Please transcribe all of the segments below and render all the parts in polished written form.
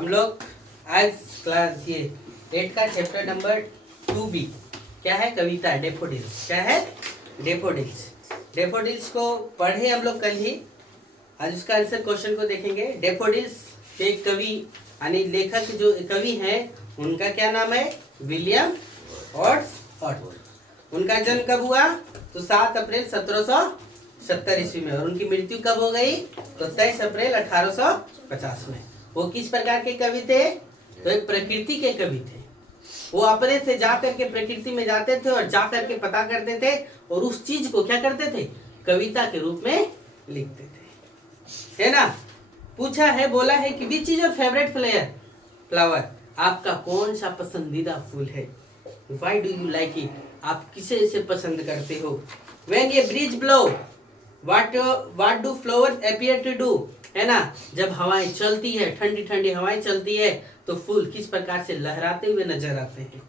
हम लोग आज क्लास ये 8 का चैप्टर नंबर 2B क्या है, कविता डेफोडिल्स। क्या है? डेफोडिल्स। डेफोडिल्स को पढ़े हम लोग कल ही। आज उसका आंसर क्वेश्चन को देखेंगे। डेफोडिल्स के कवि यानी लेखक जो कवि हैं उनका क्या नाम है? William Wordsworth. उनका जन्म कब हुआ? तो 7 अप्रैल 1770 ईस्वी में। और उनकी मृत्यु कब हो गई? तो 23 अप्रैल 1850 में। वो किस प्रकार के कवि थे? तो एक प्रकृति के कवि थे। वो अपने से जा करके प्रकृति में जाते थे और जा करके पता करते थे और उस चीज को क्या करते थे? कविता के रूप में लिखते थे, है ना। पूछा है, बोला है कि which is your favourite flower? आपका कौन सा पसंदीदा फूल है? Why do you like it? आप किसे इसे पसंद करते हो? When a breeze blow what do flowers appear to do? है ना, जब हवाएं चलती है, ठंडी ठंडी हवाएं चलती है तो फूल किस प्रकार से लहराते हुए नजर आते हैं।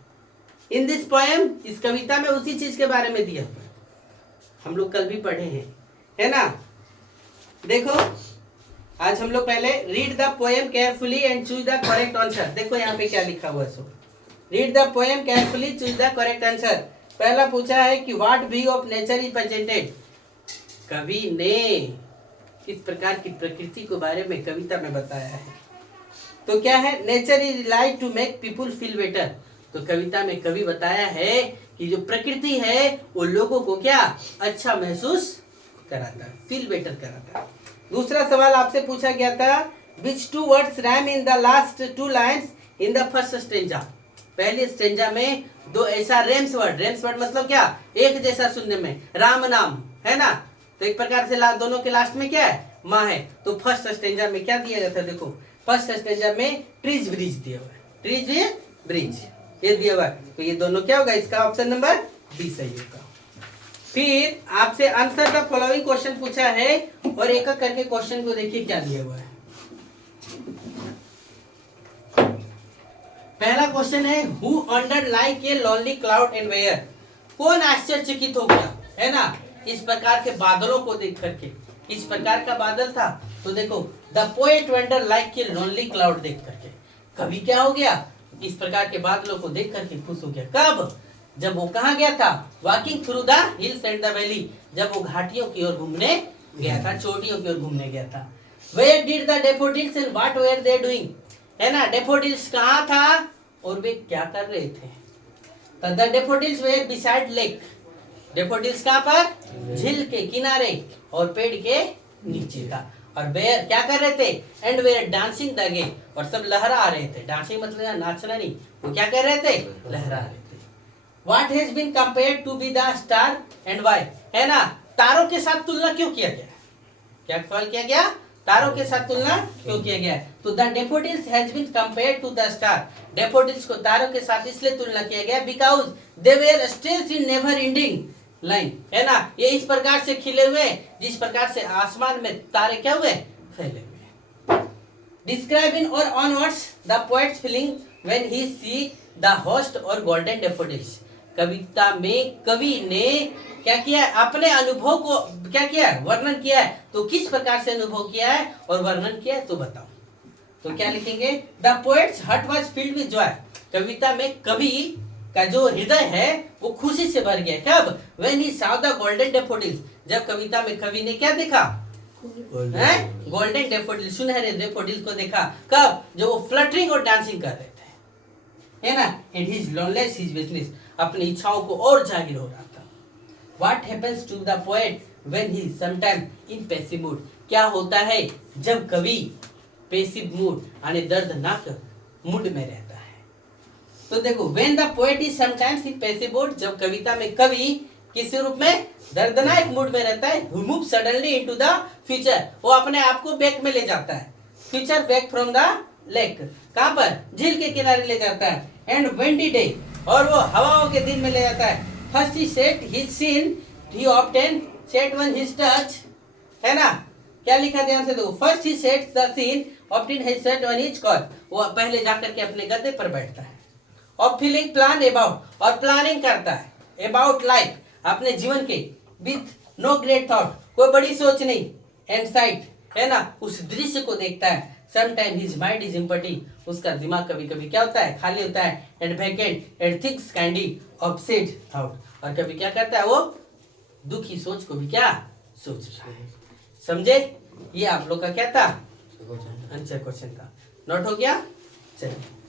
इन दिस पोएम, इस कविता में उसी चीज के बारे में दिया हुआ है, हम लोग कल भी पढ़े हैं, है ना। देखो आज हम लोग पहले read the poem carefully and choose the correct answer. देखो यहाँ पे क्या लिखा हुआ है। So read the poem carefully, choose the correct answer. पहला पूछा है कि what view of nature is presented? कवि ने किस प्रकार की प्रकृति के बारे में कविता में बताया है? तो क्या है? Nature is like to make people feel better. तो कविता में कवि बताया है कि जो प्रकृति है वो लोगों को क्या अच्छा महसूस कराता है, फील बेटर कराता है। दूसरा सवाल आपसे पूछा गया था, which two words rhyme in the last 2 lines in the first stanza? पहले स्टेंजा में दो ऐसा रेम्स वर्ड मतलब क्या? एक जैसा सुनने में, राम नाम, है ना। तो एक प्रकार से दोनों के लास्ट में क्या है? माँ है। तो फर्स्ट स्टेंजा में क्या दिया गया था? देखो फर्स्ट स्टेंजा में ट्रीज ब्रिज दिया हुआ है, ट्रीज ब्रिज ये दिया हुआ है। तो ये दोनों क्या होगा? इसका ऑप्शन नंबर बी सही होगा। फिर आपसे आंसर द फॉलोइंग क्वेश्चन पूछा है और एक एक करके क्वेश्चन को देखिए क्या दिया हुआ है। पहला क्वेश्चन है, who wander like a lonely cloud and where? कौन आश्चर्यचकित हो गया, है ना, इस प्रकार के बादलों को देख करके। किस प्रकार का बादल था? तो देखो the poet wonder like a lonely cloud देख करके कवि क्या हो गया? इस प्रकार के बादलों को देख करके खुश हो गया। कब? जब वो कहाँ गया था? Walking through the hills and the valley. जब वो घाटियों की ओर घूमने गया था, चोटियों की ओर घूमने गया था। Where did the daffodils and what were they doing? है ना, डेफोडिल्स कहाँ था और वे क्या कर रहे थे? तो the daffodils were beside lake. Daffodils कहाँ पर? झील के किनारे और पेड़ के नीचे था। और वेयर क्या कर रहे थे? एंड वेयर डांसिंग द गे, और सब लहरा रहे थे। डांसिंग मतलब नाचना नहीं, वो क्या कर रहे थे? लहरा रहे थे। What has been compared to be the star and why? है ना, तारों के साथ तुलना क्यों किया गया? क्या सवाल किया गया? तारों के साथ तुलना क्यों किया गया? तो the daffodils has been compared to the star. Daffodils को तारों के साथ इसलिए तुलना किया गया because they were stage in never ending line, है ना। ये इस प्रकार से खिले हुए जिस प्रकार से आसमान में तारे क्या हुए? फैले हुए। डिस्क्राइब इन और onwards the poets feeling when he see the host और गोल्डन डेफोडिल्स। कविता में कवि ने क्या किया है? अपने अनुभव को क्या किया है? वर्णन किया है। तो किस प्रकार से अनुभव किया है और वर्णन किया है तो बताओ। तो क्या लिखेंगे? The poet's heart was filled with joy. कविता में कवि का जो हृदय है वो खुशी से भर गया। कब? When he saw the golden daffodils. जब कविता में कवि ने क्या देखा? गोल्डन डेफोडिल्स, सुनहरे डेफोडिल्स को देखा। कब? जो वो फ्लटरिंग और डांसिंग कर रहे थे, है ना। एंड हिज लॉनलेस हिज बिजनेस, अपनी इच्छाओं को और जाहिर हो रहा था। What happens to the poet when he sometimes in passive mood? क्या होता है जब कवि पैसिव मूड यानी दर्दनाक मूड में रहता है? तो देखो when the poet is sometimes in passive mood, जब कविता में कवि किस रूप में? दर्दनाक मूड में रहता है। He moves suddenly into the future, वो अपने आप को बैक में ले जाता है। Future back from the lake, कहाँ पर? झील के किनारे ले जाता है। And windy day, और वो हवाओं के दिन में ले जाता है। First he set his scene, he obtain set one his touch, है ना। क्या लिखा ध्यान से दो। First he set the scene, obtain his set on his cot, वो पहले जाकर के अपने गद्दे पर बैठता है। और फीलिंग प्लान अबाउट, और प्लानिंग करता है अबाउट लाइफ, अपने जीवन के, विथ नो ग्रेट थॉट, कोई बड़ी सोच नहीं। एंड साइट, है ना, उस दृश्य को देखता है। Sometime his mind is empty, उसका दिमाग कभी कभी क्या होता है, खाली होता है। And vacant and thinks kindly upset thought, और कभी क्या करता है वो, दुखी सोच को भी क्या सोच रहा है। समझे? ये आप लोग का क्या था, आंसर क्वेश्चन था। नोट हो गया? चलिए।